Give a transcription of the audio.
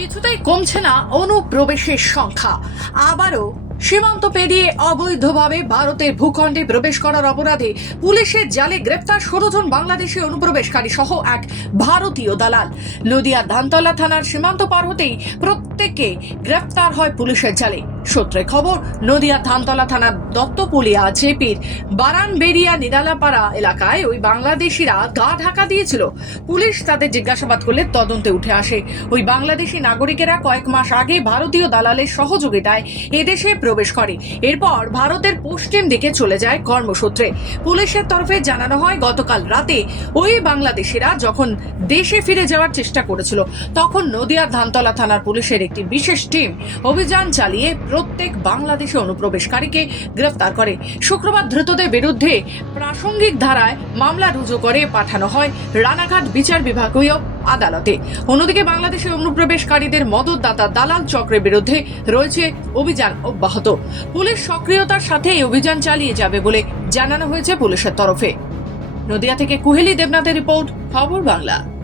কিছুতেই কমছে না অনুপ্রবেশের সংখ্যা। আবারও সীমান্ত পেরিয়ে অবৈধভাবে ভারতের ভূখণ্ডে প্রবেশ করার অপরাধে পুলিশের জালে গ্রেপ্তার ষোলো জন বাংলাদেশি অনুপ্রবেশকারী সহ এক ভারতীয় দালাল। নদিয়া ধানতলা থানার সীমান্ত পার হতেই প্রত্যেকে গ্রেপ্তার হয় পুলিশের জালে। সূত্রে খবর, নদিয়া ধানতলা থানার দত্তপুলিয়া জেপির বারানবেরিয়া নিদালাপাড়া এলাকায় ওই বাংলাদেশিরা গা ঢাকা দিয়েছিল। পুলিশ তাদের জিজ্ঞাসাবাদ করলে তদন্তে উঠে আসে। ওই বাংলাদেশি নাগরিকেরা কয়েক মাস আগে ভারতীয় দালালের সহযোগিতায় এদেশে প্রবেশ করে। এরপর ভারতের পশ্চিম দিকে চলে যায় কর্মসূত্রে। পুলিশের তরফে জানানো হয়, গতকাল রাতে ওই বাংলাদেশিরা যখন দেশে ফিরে যাওয়ার চেষ্টা করেছিল, তখন নদিয়ার ধানতলা থানার পুলিশের একটি বিশেষ টিম অভিযান চালিয়ে প্রত্যেক বাংলাদেশে অনুপ্রবেশকারীকে গ্রেফতার করে। শুক্রবার ধৃতদের বিরুদ্ধে প্রাসঙ্গিক ধারায় মামলা রুজু করে পাঠানো হয় রানাঘাট বিচার বিভাগীয় আদালতে। অন্যদিকে বাংলাদেশের অনুপ্রবেশকারীদের মদতদাতা দালাল চক্রের বিরুদ্ধে রয়েছে অভিযান অব্যাহত। পুলিশ সক্রিয়তার সাথে এই অভিযান চালিয়ে যাবে বলে জানানো হয়েছে পুলিশের তরফে। নদিয়া থেকে কুহেলি দেবনাথের রিপোর্ট, খবর বাংলা।